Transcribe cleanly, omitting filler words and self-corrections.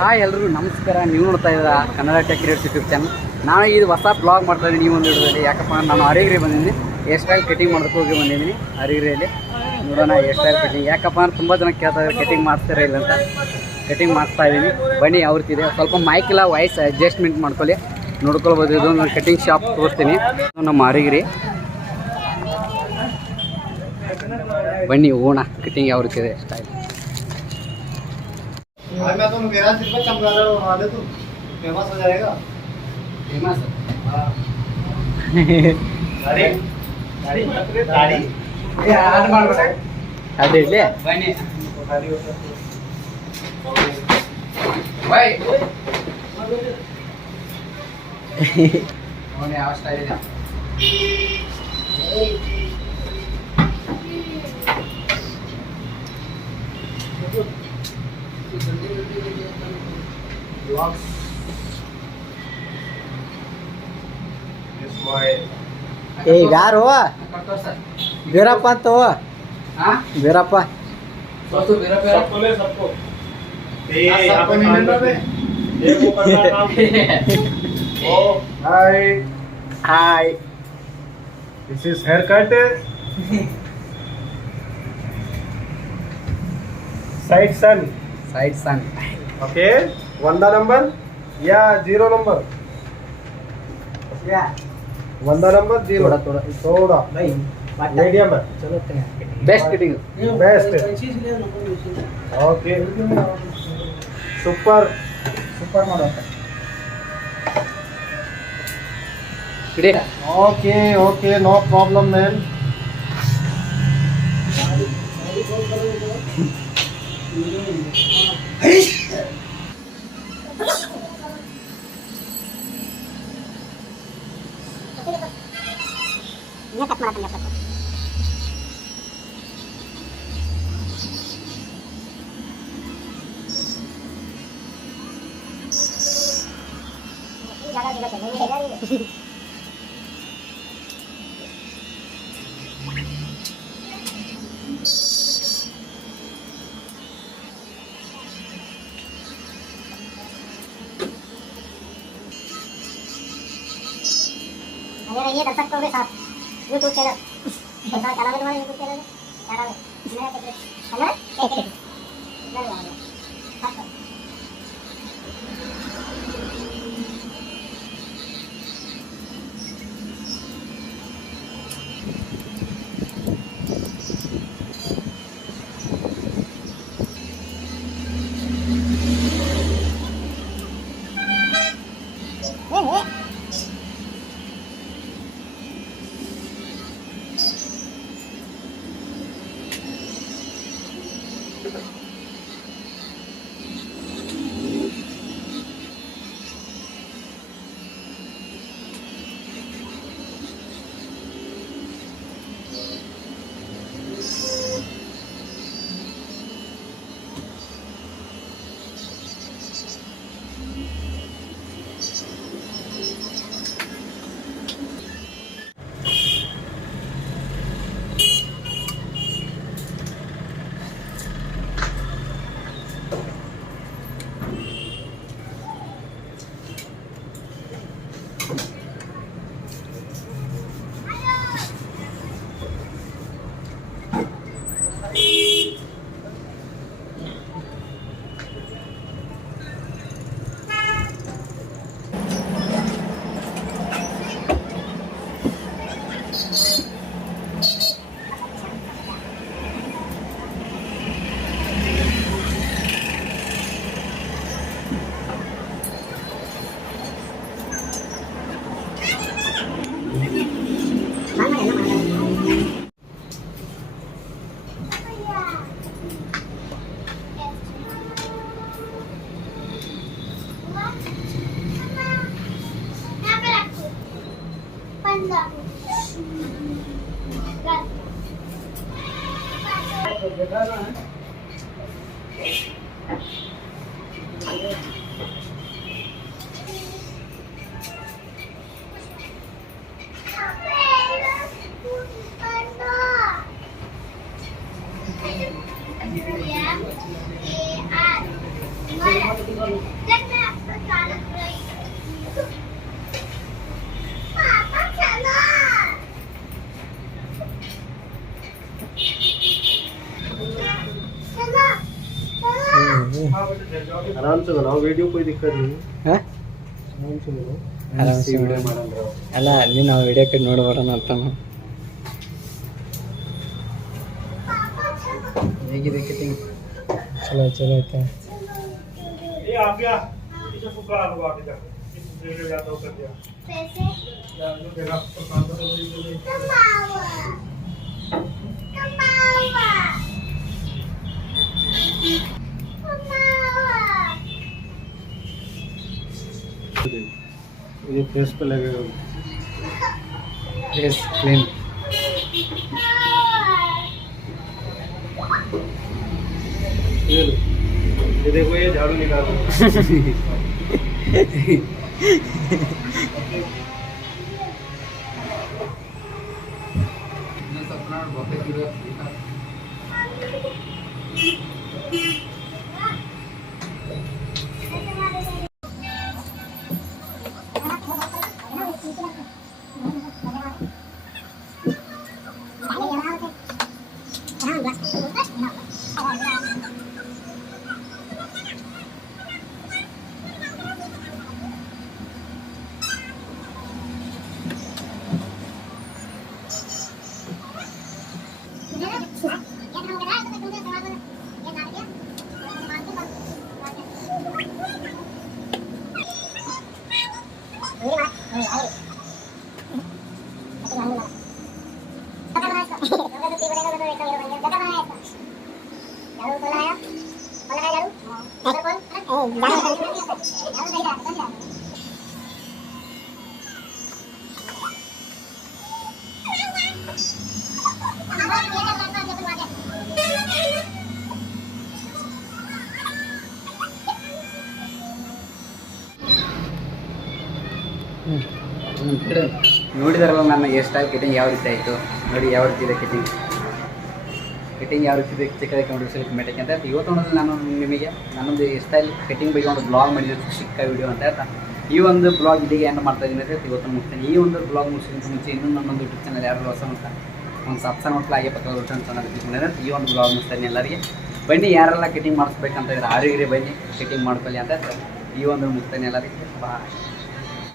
Hi ಎಲ್ರಿಗೂ ನಮಸ್ಕಾರ. ನೀವು ನೋಡ್ತಾ ಇದ್ದೀರಾ Kannada tech creates YouTube channel. ನಾನು ಇದು ಹೊಸ ಬ್ಲಾಗ್ ಮಾಡ್ತಾ ಇದ್ದೀನಿ ಈ ಒಂದು ವಿಡಿಯೋದಲ್ಲಿ. ಯಾಕಪ್ಪ ನಾನು ಅರಿಗಿರಿ ಬಂದಿದ್ದೀನಿ, ಹೇರ್ ಸ್ಟೈಲ್ ಕಟಿಂಗ್ ಮಾಡೋದಕ್ಕೆ ಹೋಗಿ ಬಂದಿದ್ದೀನಿ ಅರಿಗಿರಿಯಲ್ಲಿ. ನೋಡೋಣ ಹೇರ್ ಸ್ಟೈಲ್ ಕಟಿಂಗ್. ಯಾಕಪ್ಪ ಅಂದ್ರೆ ತುಂಬ ಜನ ಕೇಳ್ತಾ ಇದ್ದಾರೆ ಕಟಿಂಗ್ ಮಾಡ್ತಾರ ಇಲ್ಲ ಅಂತ. ಕಟಿಂಗ್ ಮಾಡ್ತಾ ಇದ್ದೀನಿ, ಬನ್ನಿ ಅವ್ರತಿದೆ. ಸ್ವಲ್ಪ ಮೈಕಿಲ್ಲ ವಾಯ್ಸ್ ಅಡ್ಜಸ್ಟ್ಮೆಂಟ್ ಮಾಡ್ಕೊಳ್ಳಿ, ನೋಡ್ಕೊಳ್ಬೋದು. ಇದು ನಾನು ಕಟಿಂಗ್ ಶಾಪ್ ತೋರಿಸ್ತೀನಿ, ನಮ್ಮ ಅರಿಗಿರಿ. ಬನ್ನಿ ಹೋಗೋಣ ಕಟಿಂಗ್ ಯಾವ ರೀತಿ ಇದೆ ಸ್ಟೈಲ್. मैं तो मेरा सिर्फ चमगादड़ बनवा दे तू, फेमस हो जाएगा. फेमस दाढ़ी दाढ़ी दाढ़ी ये आड ಮಾಡಬೇಡ ಅದೇ ಇಲ್ಲೇ ಬನ್ನಿ दाढ़ी होता ಬೈ ಓನೆ ಯಾವ ಸ್ಟೈಲ್ ಇದೆ. Vlogs. This boy. ಏ ಯಾರು ವೀರಪ್ಪ ಅಂತ ವೀರಪ್ಪ सबको ले सबको. ये यहाँ पे मेंबर पे ये वो करना काम. Oh hi hi this is haircut. Side sun. Side sun. Okay, 1 number या 0 number. ಯಾ 1 number 0 थोड़ा ಬೈ मीडियम है. ಚಲೋ ತನೆ best cutting. Best. Okay, super. Super ಮಾಡೋ. ಇಡಿ Okay, okay, no problem man. मेरा ये दर्शक को भी साथ यूट्यूब चैनल क्या नाम है तुम्हारा यूट्यूब चैनल? क्या नाम है? मेरा आराम से बनाओ वीडियो, कोई दिक्कत नहीं है। ಹಾಂ आराम से बनाओ। ಆರಾಮ್ಸೆ ವಿಡಿಯೋ ಮಾಡಂದ್ರ ಅಲ್ಲ ಅಲ್ಲಿ ನಾವು ವಿಡಿಯೋಕ್ಕೆ ನೋಡ್ಬರೋಣ ಅಂತ ಹೇಗಿದೆ ಕಟಿಂಗ್? ಚಲೋ ಚಲೋ ಐತೆ. ये आ गया, इसे फुका लो आगे तक। इस वीडियो जाता हो कर दिया। या जो देगा तो काम तो ये फेस पे लगेगा। Yes, clean. ये देखो, ये झाड़ू निकालो। ನೋಡಿದಾರಲ್ಲ ನನ್ನ ಹೇರ್ ಸ್ಟೈಲ್ ಕಟಿಂಗ್ ಯಾವ ರೀತಿ ಆಯಿತು ನೋಡಿ, ಯಾವ ರೀತಿ ಇದೆ ಕಟಿಂಗ್ ಯಾವ ರೀತಿ ಇದೆ ಚಿಕ್ಕದಕ್ಕೆ ನೋಡಿ ಸ್ವಲ್ಪ ಕಮೆಂಟ್ ಅಂತ ಇವತ್ತು ನೋಡಿದ್ರೆ ನಾನು ನಿಮಗೆ ನನ್ನೊಂದು ಹೇರ್ ಸ್ಟೈಲ್ ಕಟಿಂಗ್ ಬಗ್ಗೆ ಒಂದು ಬ್ಲಾಗ್ ಮಾಡಿದ್ದೆ, ಚಿಕ್ಕ ವಿಡಿಯೋ ಅಂತ ಹೇಳ್ತಾ ಈ ಒಂದು ಬ್ಲಾಗ್ ಇಲ್ಲಿಗೆ ಏನು ಮಾಡ್ತಾ ಇದ್ದೀನಿ ಅಂತ ಇವತ್ತು ಮುಗಿಸ್ತೇನೆ. ಈ ಒಂದು ಬ್ಲಾಗ್ ಮುಗಿಸಿದ ಮುಂಚೆ ಇನ್ನೂ ನನ್ನೊಂದು ಯೂಟ್ಯೂಬ್ ಚಾನಲ್ ಯಾರು ಹೊಸ ಅಂತ ಒಂದು ಸಬ್ಸ್ಕ್ರೈಬ್ ಮಾಡ್ಕೊಳ್ಳಿ, ಹಾಗೆ ಪಕ್ಕದ ಚಾನಲ್ ಈ ಒಂದು ಬ್ಲಾಗ್ ಮುಗಿಸ್ತೇನೆ. ಎಲ್ಲರಿಗೆ ಬನ್ನಿ, ಯಾರೆಲ್ಲ ಕಟಿಂಗ್ ಮಾಡಿಸ್ಬೇಕಂತ ಇದ್ರೆ ಆರಿಗಿರಿ ಬನ್ನಿ ಕಟಿಂಗ್ ಮಾಡ್ಕೊಳ್ಳಿ ಅಂತ ಈ ಒಂದು ಮುಗಿಸ್ತೇನೆ ಎಲ್ಲರಿಗೆ. ಬಾಯ್.